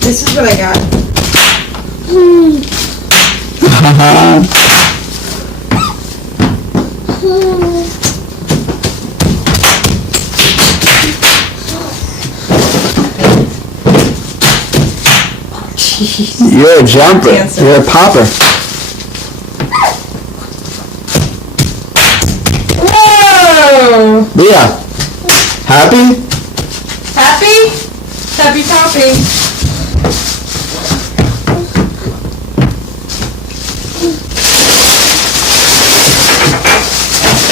This is what I got. You're a jumper. Dancer. You're a popper. Whoa! Liya, happy? Happy? Happy popping.